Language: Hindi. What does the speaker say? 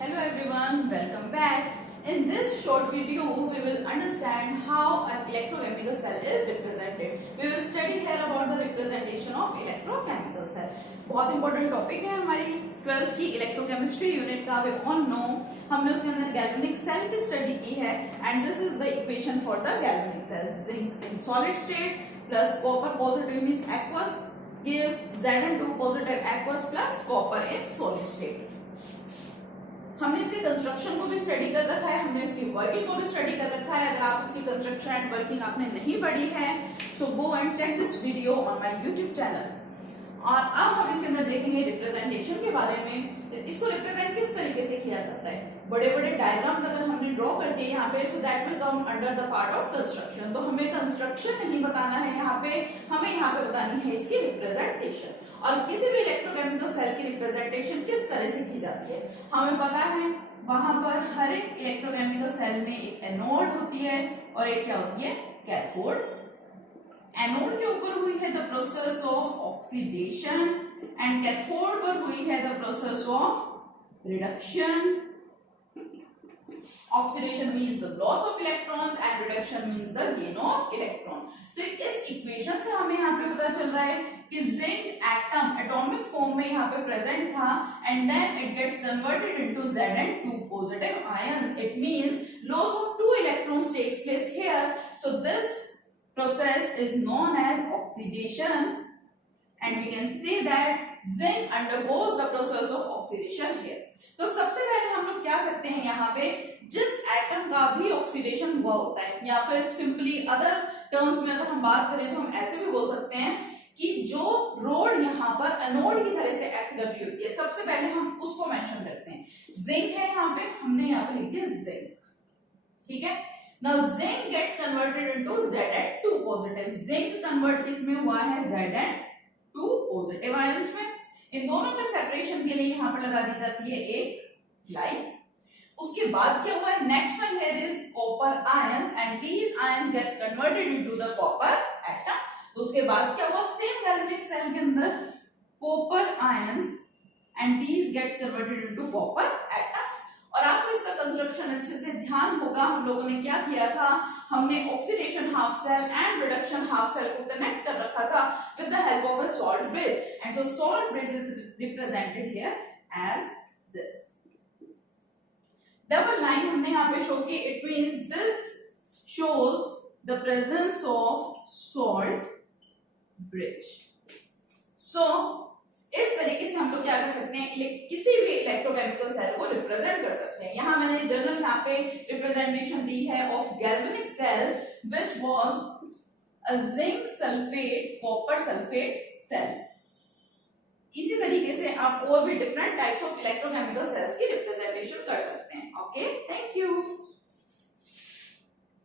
Hello everyone, welcome back. In this short video, we will understand how an electrochemical cell is represented. We will study here about the representation of electrochemical cell. बहुत इंपॉर्टेंट टॉपिक है हमारी 12th की इलेक्ट्रोकेमिस्ट्री यूनिट का. वी ऑल नो हमने उसके अंदर गैल्वेनिक सेल की स्टडी की है and this is the equation for the galvanic cell. Zinc in solid state plus copper positive means aqueous gives Zn2 positive aqueous plus copper in solid state. हमने इसके कंस्ट्रक्शन को भी स्टडी कर रखा है, हमने इसकी वर्किंग को भी स्टडी कर रखा है. अगर आप इसकी कंस्ट्रक्शन एंड वर्किंग आपने नहीं पढ़ी है so go and check this video on my YouTube channel. और अब हम इसके अंदर देखेंगे रिप्रेजेंटेशन के बारे में. इसको रिप्रेजेंट किस तरीके से किया जाता है. बड़े बड़े डायग्राम्स अगर हमने ड्रॉ कर दिए यहाँ पे so that will come under the part of construction. तो हमें कंस्ट्रक्शन नहीं बताना है यहाँ पे, हमें यहाँ पे बतानी है इसकी रिप्रेजेंटेशन. और किसी भी इलेक्ट्रोकेमिकल सेल की रिप्रेजेंटेशन किस तरह से की जाती है हमें पता है. वहां पर हर एक इलेक्ट्रोकेमिकल सेल में एक एनोड होती है और एक क्या होती है कैथोड. एनोड के ऊपर हुई है the process of oxidation and cathode पर हुई है the process of reduction. Oxidation means the loss of electrons and reduction means the gain of electron. तो इस इक्वेशन से हमें यहाँ पे पता चल रहा है कि जिंक एटम एटॉमिक फॉर्म में यहाँ पे प्रेजेंट था and then it gets converted into Zn2 positive ions. It means loss of 2 electrons takes place here. So this process is known as oxidation and we can say that zinc undergoes the process of oxidation here. तो सबसे पहले हम लोग क्या करते हैं यहाँ पे जिस एटम का भी ऑक्सीडेशन हुआ होता है या फिर सिंपली अदर टर्म्स में अगर हम बात करें तो हम ऐसे भी बोल सकते हैं कि जो रोड यहाँ पर एनोड की तरह से एक्ट कर रही होती है सबसे पहले हम उसको मेंशन करते हैं. जिंक है यहाँ पे, हमने यहाँ पे लिख दिया जिंक. ठीक है. Now zinc gets converted into Zn2 positive. Zinc convert किसमें हुआ है Zn2 positive ions में. इन दोनों के सेपरेशन के लिए यहाँ पर लगा दी जाती है एक लाइन. उसके बाद क्या हुआ है next one here is copper ions and these ions get converted into the copper atom. तो उसके बाद क्या हुआ सेम गैल्वेनिक सेल के अंदर copper ions and these gets converted into copper atom. और आपको इसका कंस्ट्रक्शन अच्छे से ध्यान होगा. हम लोगों ने क्या किया था हमने oxidation half cell and reduction half cell को कनेक्ट कर रखा था with the help of a salt bridge and so salt bridge is represented here as this. Double line हमने यहाँ पे शो की. It means this shows the presence of salt bridge. So इस तरीके से हम लोग क्या कर सकते हैं किसी भी इलेक्ट्रोकेमिकल सेल को रिप्रेजेंट कर सकते हैं. यहाँ मैंने जनरल यहाँ पे रिप्रेजेंटेशन दी है of galvanic cell which was a zinc sulphate copper sulphate cell. इसी तरीके से आप और भी different types of electrochemical cells की रिप्रेजेंटेशन कर सकते हैं. Okay, thank you.